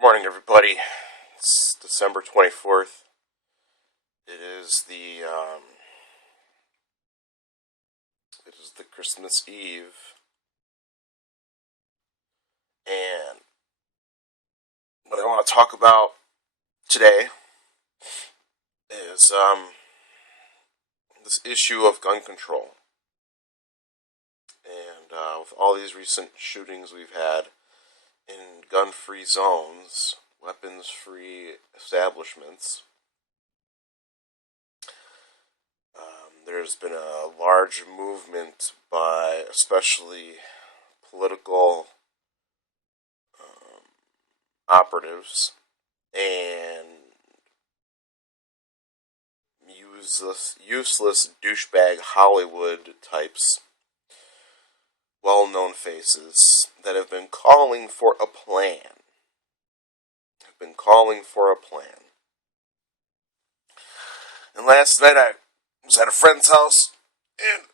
Morning, everybody. It's December 24th. It is the Christmas Eve, and what I want to talk about today is this issue of gun control. And with all these recent shootings we've had in gun-free zones, weapons-free establishments, there's been a large movement by especially political operatives and useless douchebag Hollywood types, well-known faces that have been calling for a plan. And last night I was at a friend's house and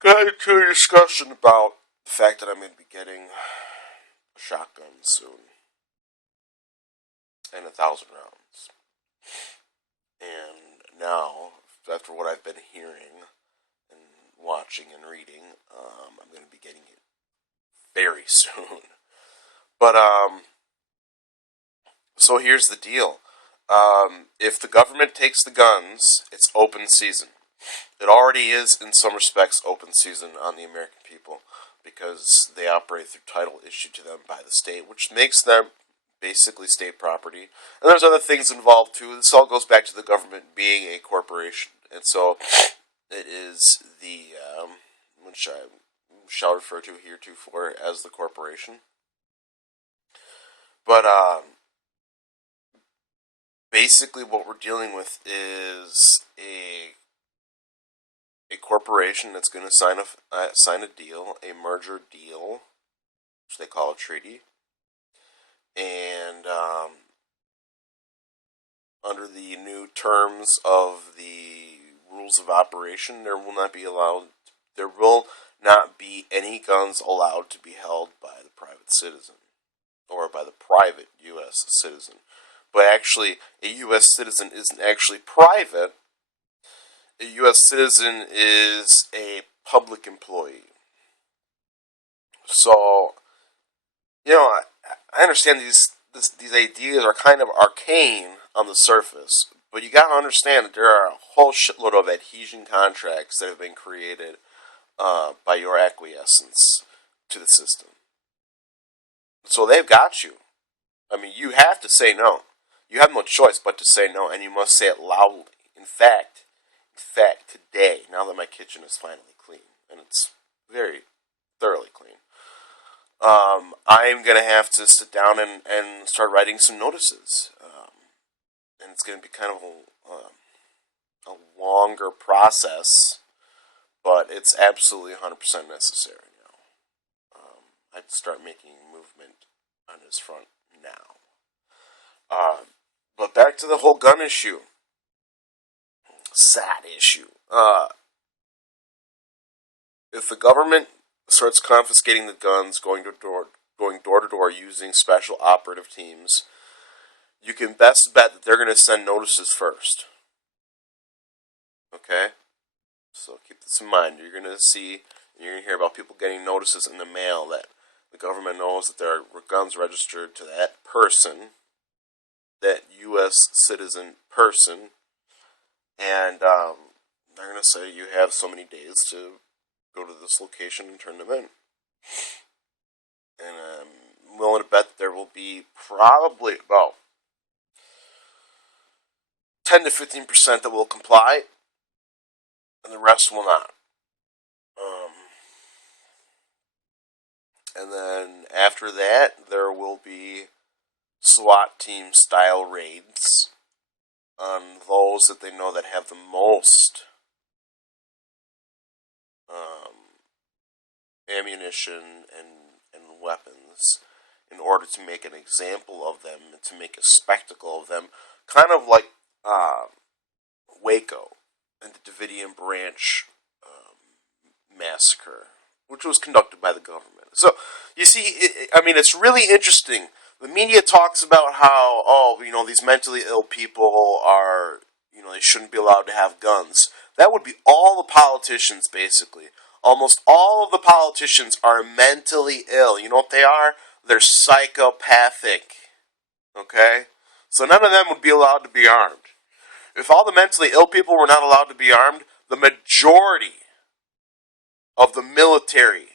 got into a discussion about the fact that I'm going to be getting a shotgun soon and 1,000 rounds. And now, after what I've been hearing and watching and reading, I'm going to be getting it very soon. But so here's the deal. If the government takes the guns, it's open season. It already is, in some respects, open season on the American people because they operate through title issued to them by the state, which makes them basically state property. And there's other things involved, too. This all goes back to the government being a corporation. And so it is which I shall refer to heretofore as the corporation. But basically what we're dealing with is a corporation that's going to sign a deal, a merger deal, which they call a treaty, and under the new terms of the rules of operation, there will not be any guns allowed to be held by the private citizen or by the private U.S. citizen. But actually, a U.S. citizen isn't actually private. A U.S. citizen is a public employee. So, I understand these ideas are kind of arcane on the surface, but you got to understand that there are a whole shitload of adhesion contracts that have been created by your acquiescence to the system. So they've got you. I mean, you have to say no. You have no choice but to say no, and you must say it loudly. In fact, today, now that my kitchen is finally clean, and it's very thoroughly clean, I'm going to have to sit down and start writing some notices. And it's going to be kind of a longer process, but it's absolutely 100% necessary now. I'd start making movement on this front now. But back to the whole gun issue. Sad issue. If the government starts confiscating the guns, going door to door using special operative teams, you can best bet that they're going to send notices first. Okay? So keep this in mind. You're going to hear about people getting notices in the mail that the government knows that there are guns registered to that person, that U.S. citizen person, and they're going to say you have so many days to go to this location and turn them in. And I'm willing to bet there will be probably about 10 to 15% that will comply, and the rest will not. And then after that, there will be SWAT team style raids on those that they know that have the most ammunition and weapons, in order to make an example of them and to make a spectacle of them, kind of like Waco and the Davidian Branch massacre, which was conducted by the government. So, you see, it's really interesting. The media talks about how, these mentally ill people are, they shouldn't be allowed to have guns. That would be all the politicians, basically. Almost all of the politicians are mentally ill. You know what they are? They're psychopathic. Okay? So none of them would be allowed to be armed. If all the mentally ill people were not allowed to be armed, the majority of the military,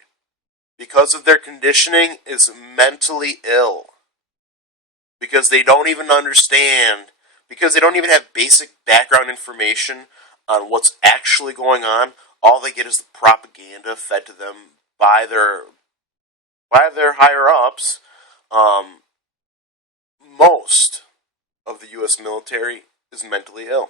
because of their conditioning, is mentally ill. Because they don't even understand, because they don't even have basic background information on what's actually going on. All they get is the propaganda fed to them by their higher ups. Most of the U.S. military is mentally ill.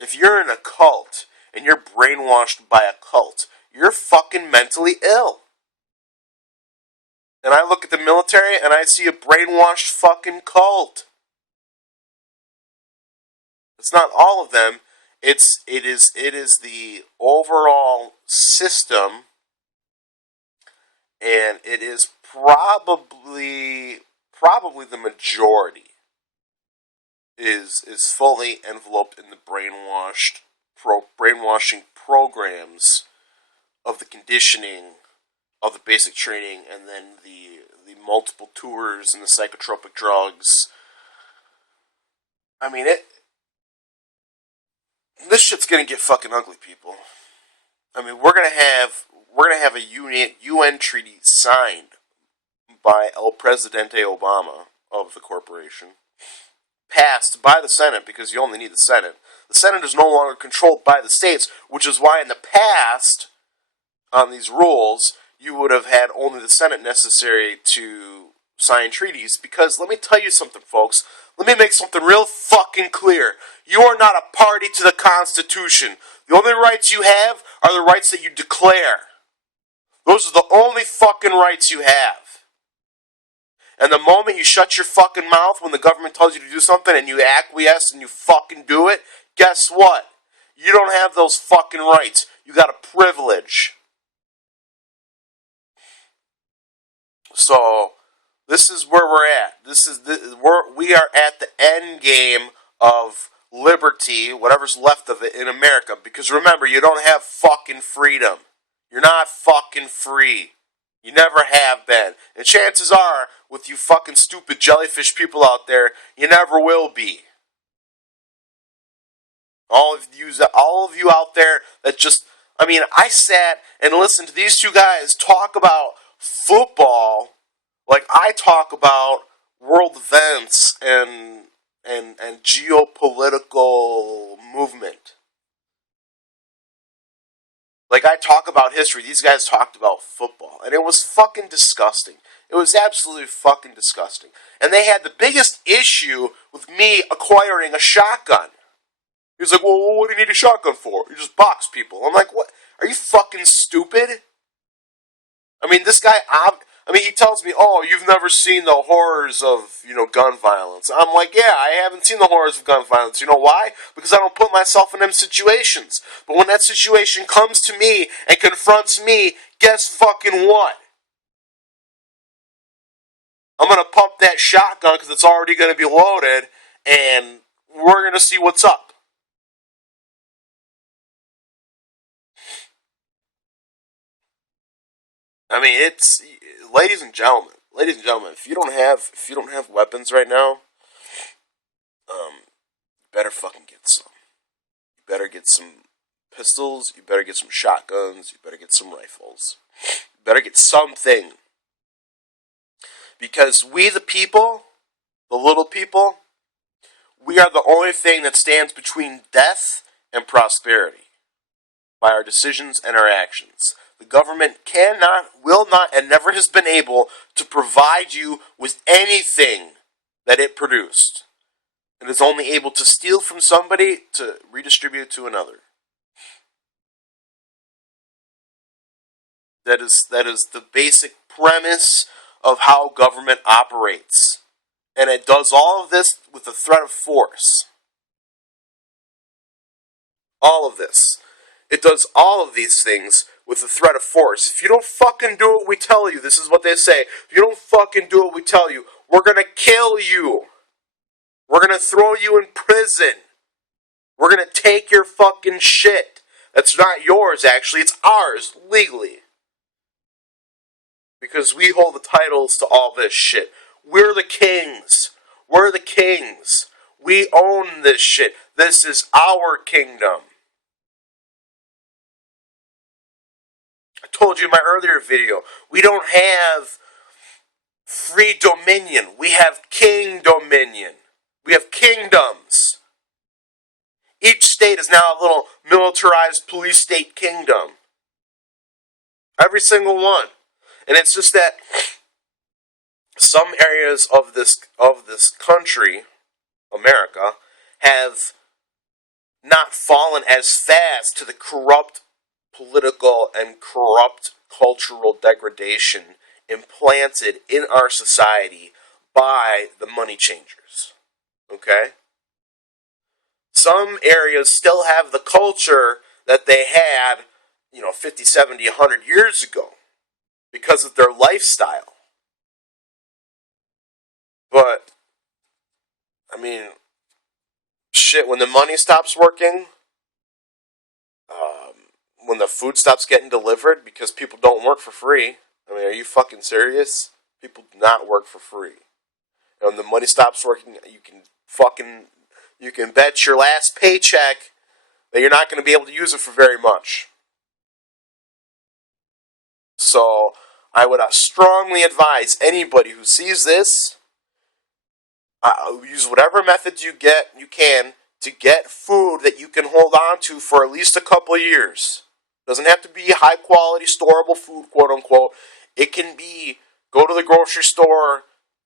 If you're in a cult and you're brainwashed by a cult, you're fucking mentally ill. And I look at the military and I see a brainwashed fucking cult. It's not all of them. It is the overall system, and it is probably the majority is fully enveloped in the brainwashing programs of the conditioning, of the basic training, and then the multiple tours and the psychotropic drugs. This shit's gonna get fucking ugly, people. We're gonna have a UN treaty signed by El Presidente Obama of the corporation, passed by the Senate, because you only need the Senate. The Senate is no longer controlled by the states, which is why in the past, on these rules, you would have had only the Senate necessary to sign treaties. Because let me tell you something, folks. Let me make something real fucking clear. You are not a party to the Constitution. The only rights you have are the rights that you declare. Those are the only fucking rights you have. And the moment you shut your fucking mouth when the government tells you to do something and you acquiesce and you fucking do it, guess what? You don't have those fucking rights. You got a privilege. So, this is where we're at. We are at the end game of liberty, whatever's left of it, in America. Because remember, you don't have fucking freedom. You're not fucking free. You never have been. And chances are, with you fucking stupid jellyfish people out there, you never will be. All of you out there that just... I sat and listened to these two guys talk about football like I talk about world events and geopolitical movement. Like I talk about history, these guys talked about football. And it was fucking disgusting. It was absolutely fucking disgusting. And they had the biggest issue with me acquiring a shotgun. He was like, well, what do you need a shotgun for? You just box people. I'm like, what? Are you fucking stupid? This guy, he tells me, oh, you've never seen the horrors of, gun violence. I'm like, yeah, I haven't seen the horrors of gun violence. You know why? Because I don't put myself in them situations. But when that situation comes to me and confronts me, guess fucking what? I'm going to pump that shotgun because it's already going to be loaded, and we're going to see what's up. It's, ladies and gentlemen, if you don't have weapons right now, you better fucking get some. You better get some pistols, you better get some shotguns, you better get some rifles. You better get something. Because we the people, the little people, we are the only thing that stands between death and prosperity by our decisions and our actions. The government cannot, will not, and never has been able to provide you with anything that it produced. It is only able to steal from somebody to redistribute it to another. That is the basic premise of how government operates. And it does all of this with the threat of force. All of this. It does all of these things with the threat of force. If you don't fucking do what we tell you, this is what they say. If you don't fucking do what we tell you, we're gonna kill you. We're gonna throw you in prison. We're gonna take your fucking shit. That's not yours, actually. It's ours, legally. Because we hold the titles to all this shit. We're the kings. We're the kings. We own this shit. This is our kingdom. I told you in my earlier video, we don't have free dominion. We have king dominion. We have kingdoms. Each state is now a little militarized police state kingdom. Every single one. And it's just that some areas of this country, America, have not fallen as fast to the corrupt political and corrupt cultural degradation implanted in our society by the money changers. Okay? Some areas still have the culture that they had, 50, 70, 100 years ago because of their lifestyle. But, shit, when the money stops working, when the food stops getting delivered because people don't work for free, are you fucking serious? People do not work for free. And when the money stops working, you can bet your last paycheck that you're not going to be able to use it for very much. So, I would strongly advise anybody who sees this, use whatever methods you can to get food that you can hold on to for at least a couple of years. Doesn't have to be high quality, storable food, quote unquote. It can be, go to the grocery store,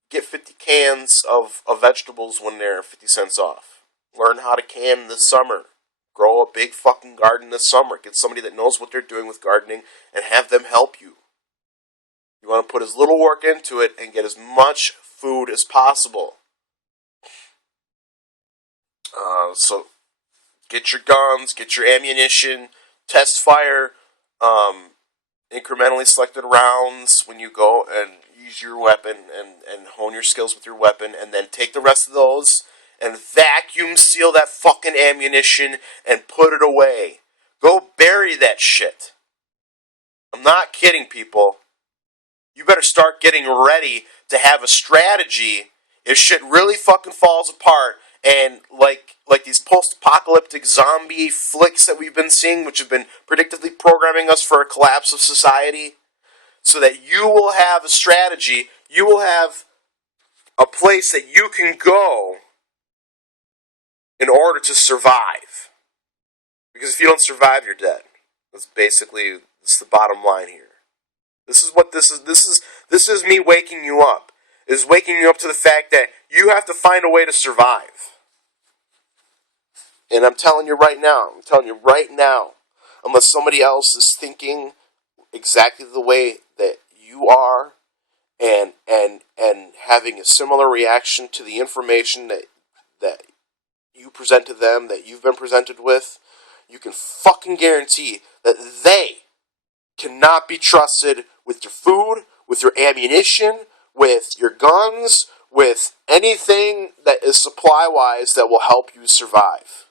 get 50 cans of vegetables when they're 50 cents off. Learn how to can this summer. Grow a big fucking garden this summer. Get somebody that knows what they're doing with gardening and have them help you. You want to put as little work into it and get as much food as possible. So get your guns, get your ammunition, test fire incrementally selected rounds when you go and use your weapon and hone your skills with your weapon, and then take the rest of those and vacuum seal that fucking ammunition and put it away. Go bury that shit. I'm not kidding, people. You better start getting ready to have a strategy if shit really fucking falls apart. And like these post-apocalyptic zombie flicks that we've been seeing, which have been predictively programming us for a collapse of society, so that you will have a strategy, you will have a place that you can go in order to survive. Because if you don't survive, you're dead. That's the bottom line here. This is what this is. This is me waking you up. Is waking you up to the fact that you have to find a way to survive. And I'm telling you right now, unless somebody else is thinking exactly the way that you are and having a similar reaction to the information that you present to them, that you've been presented with, you can fucking guarantee that they cannot be trusted with your food, with your ammunition, with your guns, with anything that is supply-wise that will help you survive.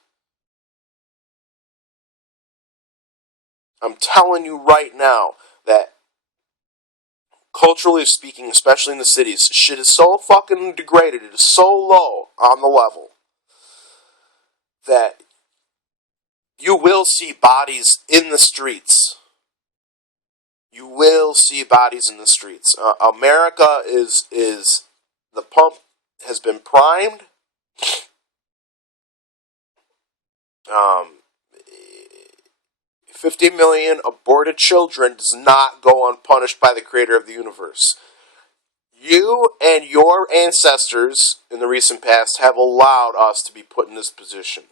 I'm telling you right now that, culturally speaking, especially in the cities, shit is so fucking degraded, it is so low on the level, that you will see bodies in the streets. You will see bodies in the streets. America is the pump has been primed. 50 million aborted children does not go unpunished by the creator of the universe. You and your ancestors in the recent past have allowed us to be put in this position.